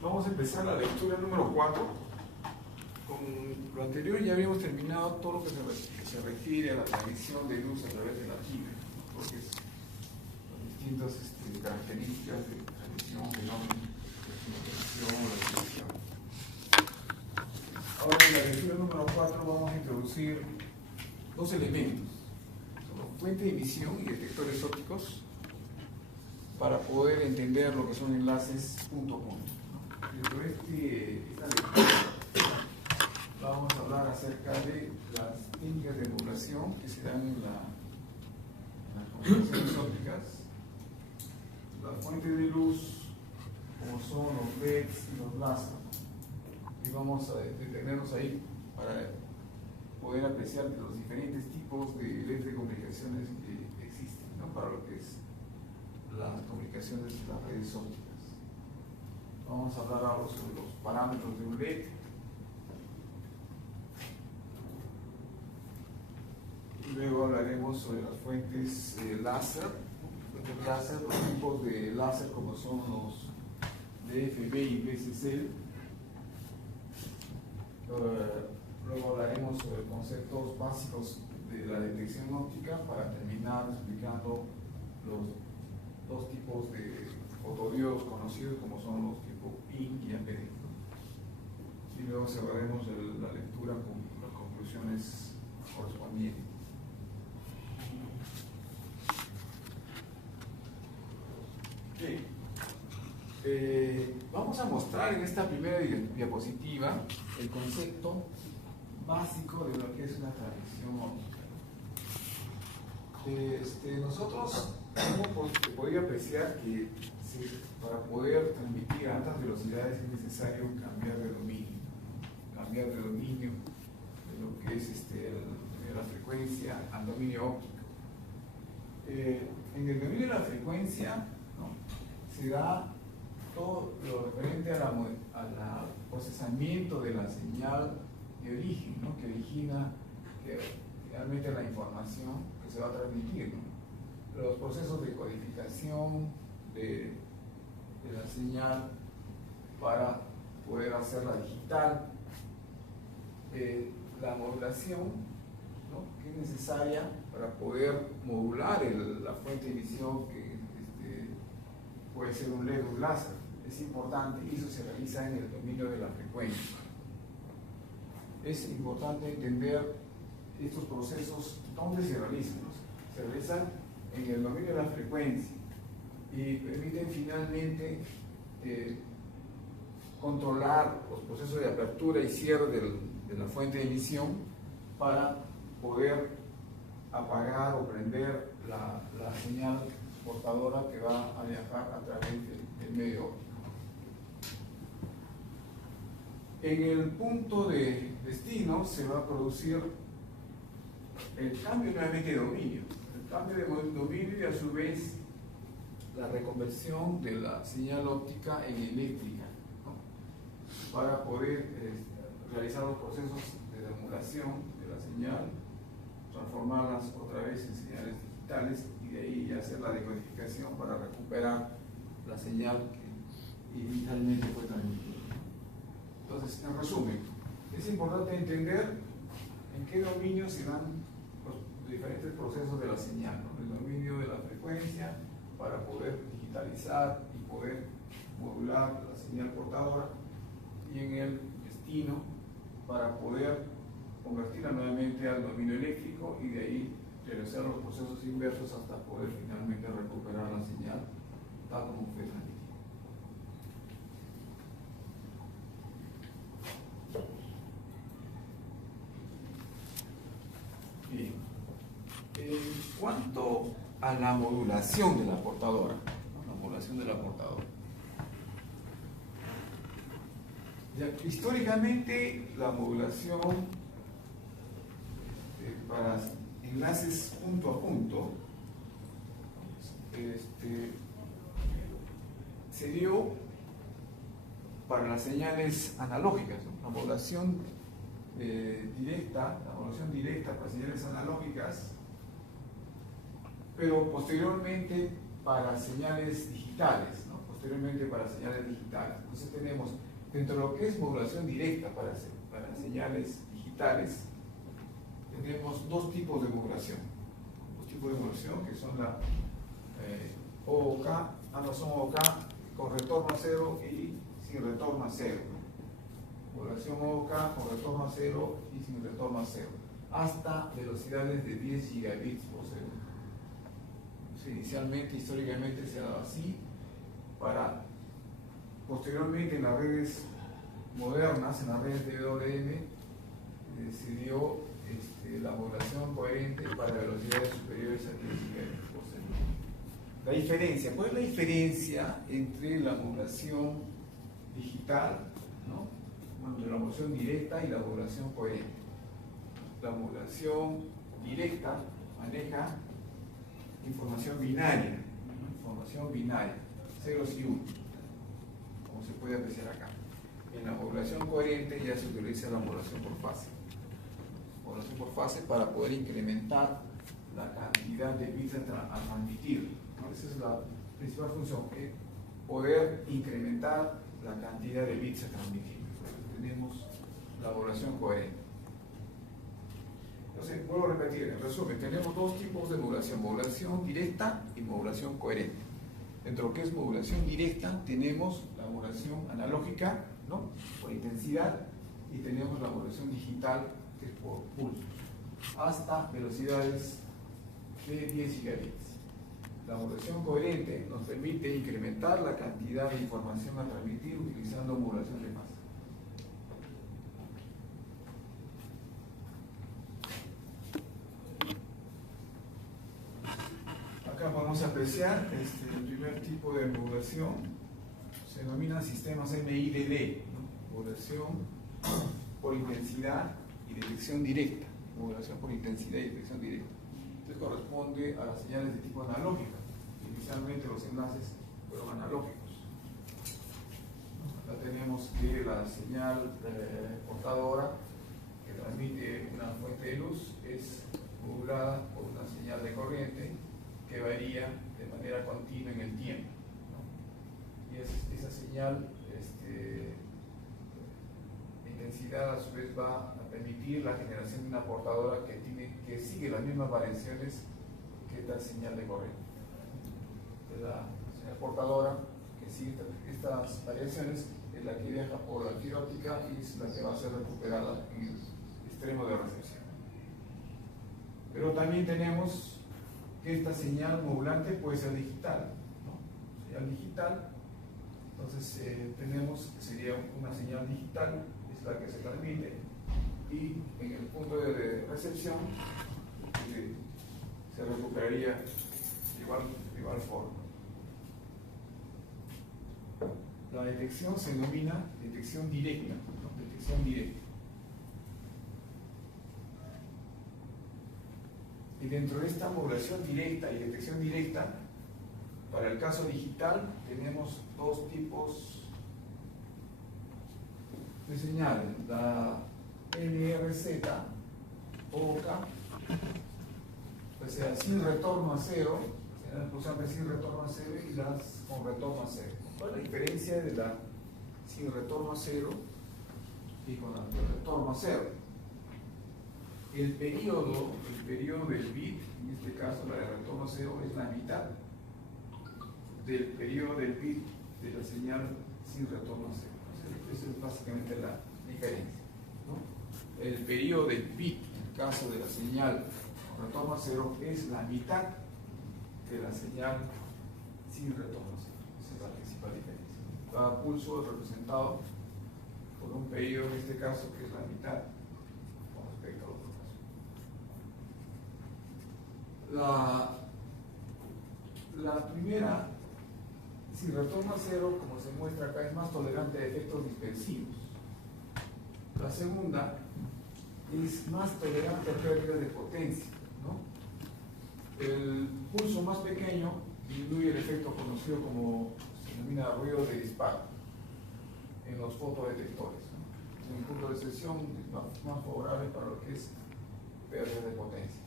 Vamos a empezar la lectura número 4. Con lo anterior ya habíamos terminado todo lo que se refiere a la transmisión de luz a través de la fibra, porque es las distintas características de transmisión, fenómeno, la transmisión. Ahora en la lectura número 4 vamos a introducir dos elementos, fuente de emisión y detectores ópticos, para poder entender lo que son enlaces punto a punto. Dentro de esta lectura vamos a hablar acerca de las técnicas de modulación que se dan en las comunicaciones ópticas, la fuente de luz, como son los LEDs y los láser, y vamos a detenernos ahí para poder apreciar los diferentes tipos de LEDs de comunicaciones que existen, ¿no?, para lo que es las comunicaciones de las redes ópticas. Vamos a hablar ahora sobre los parámetros de un LED. Luego hablaremos sobre las fuentes láser, los tipos de láser como son los DFB y BCC. Luego hablaremos sobre conceptos básicos de la detección óptica para terminar explicando los dos tipos de fotodiodos conocidos como son los tipo PIN y APD. Y luego cerraremos la lectura con las conclusiones correspondientes. Okay. Vamos a mostrar en esta primera diapositiva el concepto básico de lo que es una transmisión óptica. Nosotros hemos podido apreciar que para poder transmitir a altas velocidades es necesario cambiar de dominio de lo que es de la frecuencia al dominio óptico. En el dominio de la frecuencia, ¿no?, se da todo lo referente al procesamiento de la señal de origen, ¿no?, que origina realmente la información que se va a transmitir, ¿no?, los procesos de codificación de la señal para poder hacerla digital, la modulación, ¿no?, que es necesaria para poder modular la fuente de emisión, que puede ser un LED o un láser. Es importante y eso se realiza en el dominio de la frecuencia. Es importante entender estos procesos, ¿dónde se realizan? Se realizan en el dominio de la frecuencia y permiten finalmente controlar los procesos de apertura y cierre de la fuente de emisión para poder apagar o prender la señal portadora que va a viajar a través del medio óptico. En el punto de destino se va a producir el cambio nuevamente de dominio, el cambio de dominio y a su vez la reconversión de la señal óptica en eléctrica, ¿no?, para poder realizar los procesos de emulación de la señal, transformarlas otra vez en señales digitales y de ahí hacer la decodificación para recuperar la señal que inicialmente fue transmitida. Entonces, en resumen, es importante entender en qué dominio se dan los diferentes procesos de la señal, ¿no?, el dominio de la frecuencia para poder digitalizar y poder modular la señal portadora, y en el destino para poder convertirla nuevamente al dominio eléctrico y de ahí realizar los procesos inversos hasta poder finalmente recuperar la señal tal como fue transmitida. Bien. En cuanto a la modulación de la portadora, ¿no?, la modulación de la portadora. Históricamente, la modulación para enlaces punto a punto se dio para las señales analógicas, ¿no?, la modulación directa para señales analógicas, pero posteriormente para señales digitales, ¿no?, posteriormente para señales digitales. Entonces tenemos, dentro de lo que es modulación directa para señales digitales, tenemos dos tipos de modulación. Dos tipos de modulación que son la OOK, ambas son OOK con retorno a cero y sin retorno a cero. Modulación OOK con retorno a cero y sin retorno a cero, hasta velocidades de 10 gigabits por segundo. Inicialmente, históricamente se ha dado así, para posteriormente en las redes modernas, en las redes de WDM, se dio la modulación coherente para velocidades superiores a 10 gigabits por segundo. La diferencia, ¿cuál es la diferencia entre la modulación digital, ¿no? Bueno, la modulación directa y la modulación coherente? La modulación directa maneja información binaria, ceros y unos, como se puede apreciar acá. En la modulación coherente ya se utiliza la modulación por fase. Modulación por fase para poder incrementar la cantidad de bits a transmitir, ¿no? Esa es la principal función, poder incrementar la cantidad de bits a transmitir. Tenemos la modulación coherente. Entonces, vuelvo a repetir, en resumen, tenemos dos tipos de modulación: modulación directa y modulación coherente. Dentro de lo que es modulación directa, tenemos la modulación analógica, ¿no?, por intensidad, y tenemos la modulación digital, que es por pulsos, hasta velocidades de 10 gigabits. La modulación coherente nos permite incrementar la cantidad de información a transmitir utilizando modulación de fase. Acá podemos apreciar el primer tipo de modulación, se denomina sistemas MIDD, ¿no? Modulación por intensidad y detección directa. Modulación por intensidad y detección directa. Entonces corresponde a las señales de tipo analógico. Inicialmente los enlaces fueron analógicos. Acá tenemos que la señal portadora que transmite una fuente de luz es modulada por una señal de corriente que varía de manera continua en el tiempo, ¿no? Y esa señal de intensidad a su vez va a permitir la generación de una portadora que sigue las mismas variaciones que esta señal de corriente. La señal portadora que sigue estas variaciones es la que viaja por la fibra óptica y es la que va a ser recuperada en el extremo de recepción. Pero también tenemos que esta señal modulante puede ser digital, ¿no? Señal digital, entonces tenemos que sería una señal digital, es la que se transmite, y en el punto de recepción se recuperaría de igual forma. La detección se denomina detección directa, ¿no? Detección directa. Y dentro de esta modulación directa y detección directa, para el caso digital tenemos dos tipos de señales: la NRZ OOK, o sea, sin retorno a cero, señales pulsantes sin retorno a cero, y las con retorno a cero. ¿Cuál es la diferencia de la sin retorno a cero y con la de retorno a cero? El periodo del bit, en este caso la de retorno a cero, es la mitad del periodo del bit de la señal sin retorno a cero. Esa es básicamente la diferencia, ¿no? El periodo del bit, en el caso de la señal con retorno a cero, es la mitad de la señal sin retorno a cero. Esa es la principal diferencia. Cada pulso es representado por un periodo, en este caso, que es la mitad con respecto a otro caso. La primera, sin retorno a cero, como se muestra acá, es más tolerante a efectos dispersivos. La segunda es más tolerante a pérdidas de potencia, ¿no? El pulso más pequeño disminuye el efecto conocido como, se denomina ruido de disparo en los fotodetectores, ¿no? En el punto de sesión es más favorable para lo que es pérdida de potencia.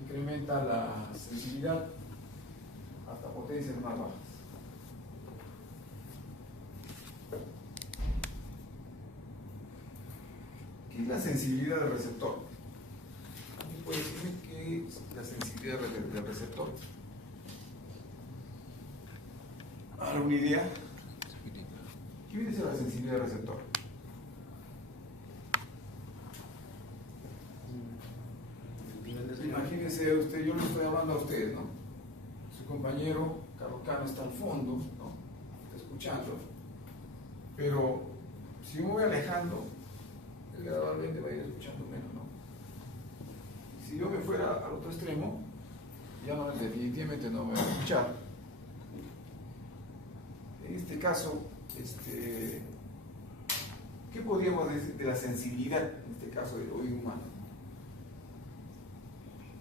Incrementa la sensibilidad hasta potencias más bajas. la sensibilidad del receptor? ¿Alguien puede decirme qué es la sensibilidad del receptor? ¿Alguna idea? ¿Qué viene a ser la sensibilidad del receptor? Imagínense usted, yo le estoy hablando a usted, ¿no? Su compañero Carlos Cano está al fondo, ¿no? Está escuchando, pero si yo me voy alejando, él gradualmente va a ir escuchando menos, ¿no? Si yo me fuera al otro extremo, ya no, definitivamente no me va a escuchar. En este caso, ¿qué podríamos decir de la sensibilidad, en este caso del oído humano?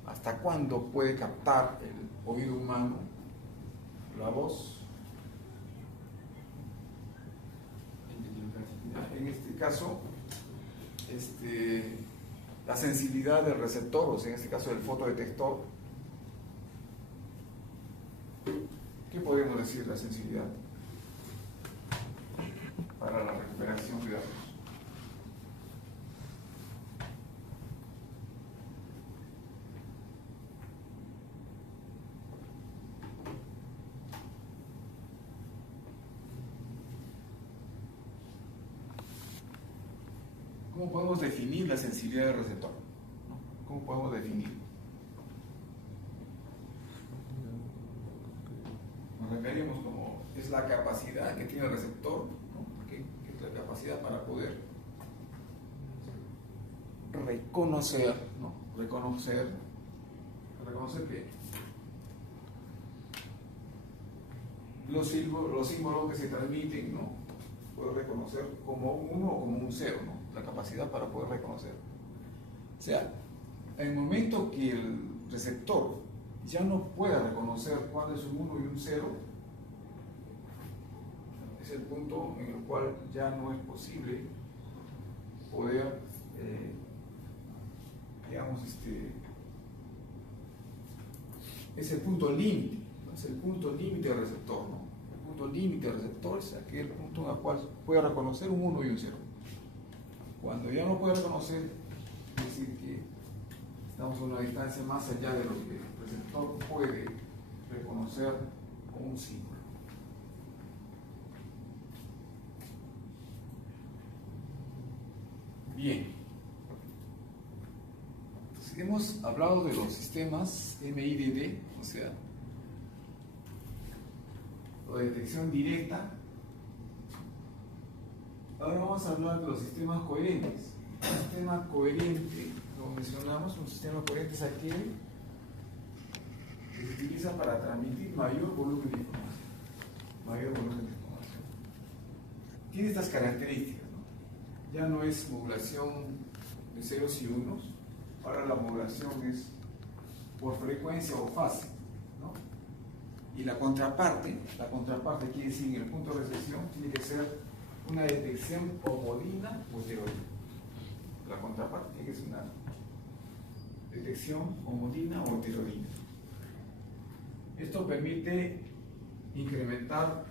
¿Hasta cuándo puede captar el oído humano la voz? En este caso, la sensibilidad del receptor, o sea, en este caso del fotodetector. ¿Qué podemos decir de la sensibilidad para la recuperación de datos? ¿Cómo podemos definir la sensibilidad del receptor? ¿Cómo podemos definir? Nos referimos como es la capacidad que tiene el receptor, ¿no? que es la capacidad para poder reconocer, ¿no? reconocer que los símbolos que se transmiten, ¿no? Poder reconocer como un 1 o como un 0, ¿no? La capacidad para poder reconocer. O sea, en el momento que el receptor ya no pueda reconocer cuál es un 1 y un 0, es el punto en el cual ya no es posible poder, digamos, es el punto límite, ¿no? Es el punto límite del receptor, ¿no? El punto límite del receptor es aquel punto en el cual puede reconocer un 1 y un 0. Cuando ya no puede reconocer, es decir que estamos a una distancia más allá de lo que el receptor puede reconocer como un símbolo. Bien. Entonces, hemos hablado de los sistemas MIDD, o sea, la detección directa. Ahora vamos a hablar de los sistemas coherentes. Un sistema coherente, como mencionamos, un sistema coherente es aquel que se utiliza para transmitir mayor volumen de información. Mayor volumen de información. Tiene estas características, ¿no? Ya no es modulación de ceros y unos, ahora la modulación es por frecuencia o fase, ¿no? Y la contraparte quiere decir en el punto de recepción, tiene que ser una detección homodina o heterodina. La contraparte tiene que ser una detección homodina o heterodina. Esto permite incrementar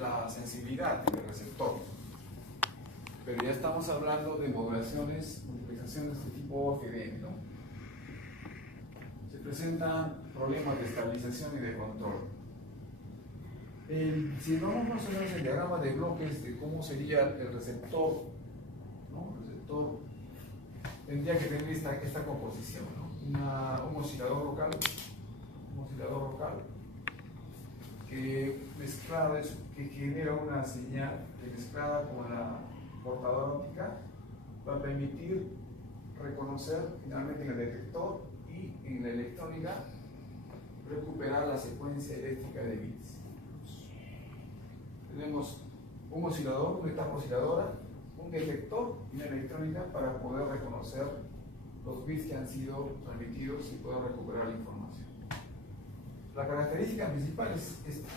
la sensibilidad del receptor. Pero ya estamos hablando de modulaciones, multiplicaciones de tipo OFDM, ¿no? Se presentan problemas de estabilización y de control. Si vamos más o menos el diagrama de bloques de cómo sería el receptor, ¿no? El receptor tendría que tener esta composición, ¿no? Un oscilador local, que mezclada que genera una señal que mezclada con la portadora óptica va a permitir reconocer finalmente en el detector y en la electrónica recuperar la secuencia eléctrica de bits. Tenemos un oscilador, una etapa osciladora, un detector y una electrónica para poder reconocer los bits que han sido transmitidos y poder recuperar la información. La característica principal es esta.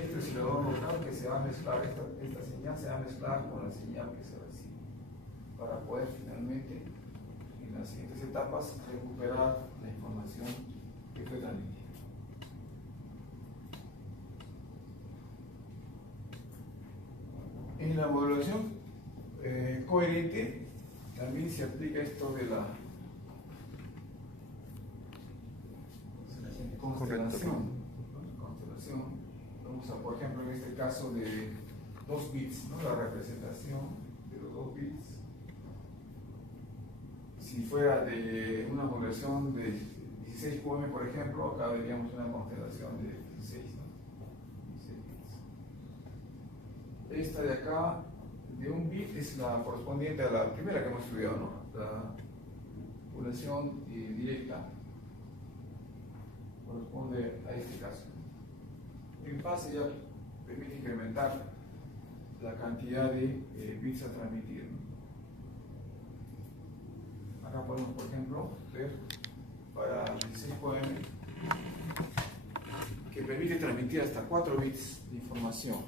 Este oscilador local que se va a mezclar, esta señal se va a mezclar con la señal que se recibe para poder finalmente en las siguientes etapas recuperar la información que fue transmitida. En la modulación coherente, también se aplica esto de la constelación. Vamos a, por ejemplo, en este caso de 2 bits, ¿no? La representación de los 2 bits. Si fuera de una modulación de 16 QM, por ejemplo, acá veríamos una constelación de 16, ¿no? 16 bits. Esta de acá, de 1 bit, es la correspondiente a la primera que hemos estudiado, ¿no? La modulación directa corresponde a este caso. En fase ya permite incrementar la cantidad de bits a transmitir, ¿no? Acá podemos, por ejemplo, ver para 16 QM que permite transmitir hasta 4 bits de información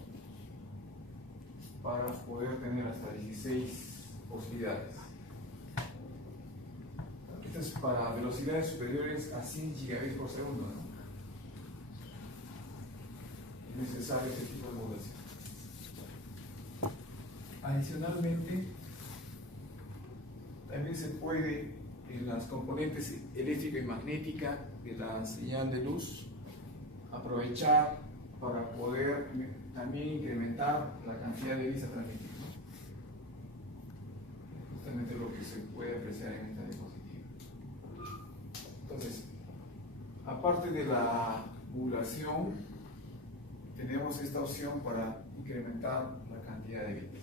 para poder tener hasta 16 posibilidades. Esto es para velocidades superiores a 100 gigabits por segundo, ¿no? Es necesario este tipo de modulación. Adicionalmente, también se puede, en las componentes eléctrica y magnética de la señal de luz, aprovechar para poder también incrementar la cantidad de bits a transmitir, ¿no? Justamente lo que se puede apreciar en esta diapositiva. Entonces, aparte de la modulación, tenemos esta opción para incrementar la cantidad de bits.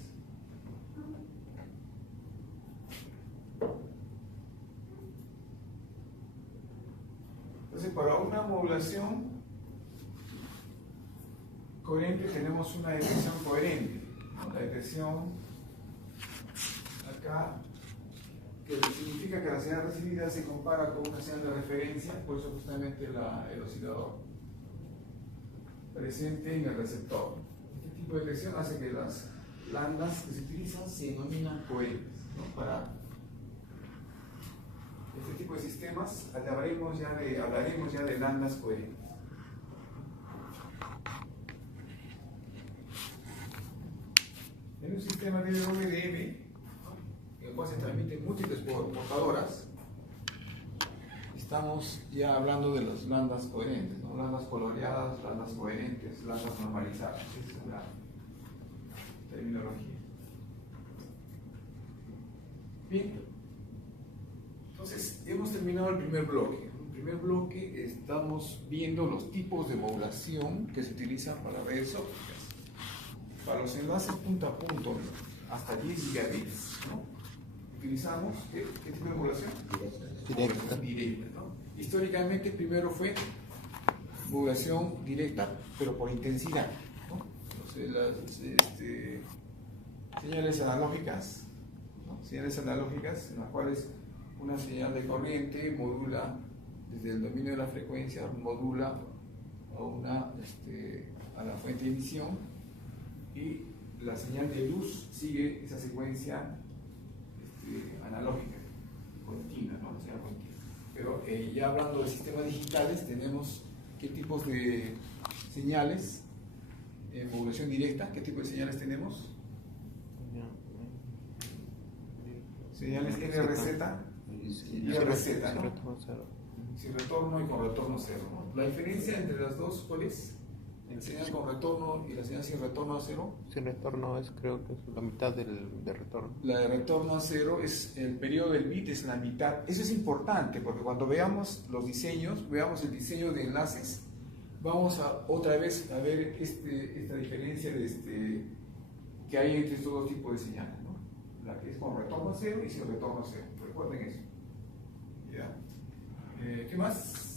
Entonces, para una modulación coherente tenemos una detección coherente, ¿no? La detección acá, que significa que la señal recibida se compara con una señal de referencia, por eso justamente el oscilador presente en el receptor. Este tipo de detección hace que las lambdas que se utilizan se denominan coherentes, ¿no? Para este tipo de sistemas hablaremos ya de lambdas coherentes. En un sistema de DWDM, en el cual se transmiten múltiples portadoras, estamos ya hablando de las lambdas coherentes, ¿no? Lambdas coloreadas, lambdas coherentes, lambdas normalizadas. Esa es la terminología. Bien, entonces hemos terminado el primer bloque. En el primer bloque estamos viendo los tipos de modulación que se utilizan para redes ópticas. Para los enlaces punto a punto, hasta 10 gigabits, ¿no? Utilizamos, ¿qué tipo de modulación? Directa. Directa, ¿no? Históricamente primero fue modulación directa, pero por intensidad, ¿no? Entonces, las señales analógicas, ¿no? Señales analógicas en las cuales una señal de corriente modula desde el dominio de la frecuencia, modula a la fuente de emisión, y la señal de luz sigue esa secuencia analógica, continua, ¿no? Señal continua. Pero ya hablando de sistemas digitales, tenemos qué tipos de señales, modulación directa, ¿qué tipo de señales tenemos? Señales NRZ y RZ, ¿no? Sin retorno y con retorno cero, ¿no? La diferencia entre las dos, ¿cuál es? La señal con retorno y la señal sin retorno a cero. Sin retorno es, creo que es la mitad de retorno. La de retorno a cero es el periodo del bit, es la mitad. Eso es importante porque cuando veamos los diseños, veamos el diseño de enlaces, vamos a otra vez a ver esta diferencia que hay entre estos dos tipos de señales, ¿no? La que es con retorno a cero y sin retorno a cero. Recuerden eso. ¿Ya? ¿Qué más?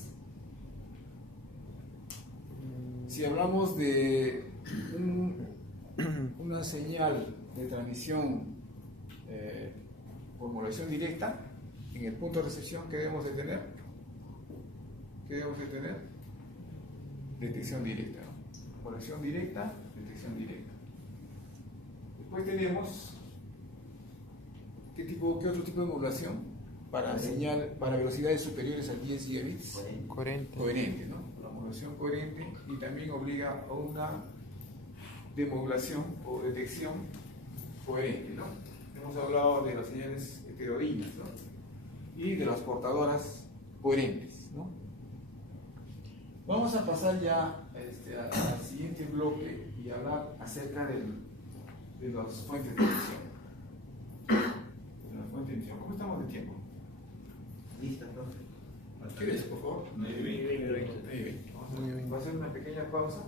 Si hablamos de una señal de transmisión por modulación directa, en el punto de recepción, ¿qué debemos de tener? ¿Qué debemos de tener? Detección directa, ¿no? Modulación directa, detección directa. Después tenemos ¿qué otro tipo de modulación? Para velocidades superiores a 10 gigabits. Coherente, ¿no? La modulación coherente, y también obliga a una demodulación o detección coherente, ¿no? hemos hablado de las señales heteroínas, ¿no? Y de las portadoras coherentes, ¿no? Vamos a pasar ya al siguiente bloque y hablar acerca de las fuentes de emisión. De las fuentes de emisión. ¿Cómo estamos de tiempo? Lista, profe. ¿Quieres, por favor? Muy bien. Vamos a hacer una pequeña pausa.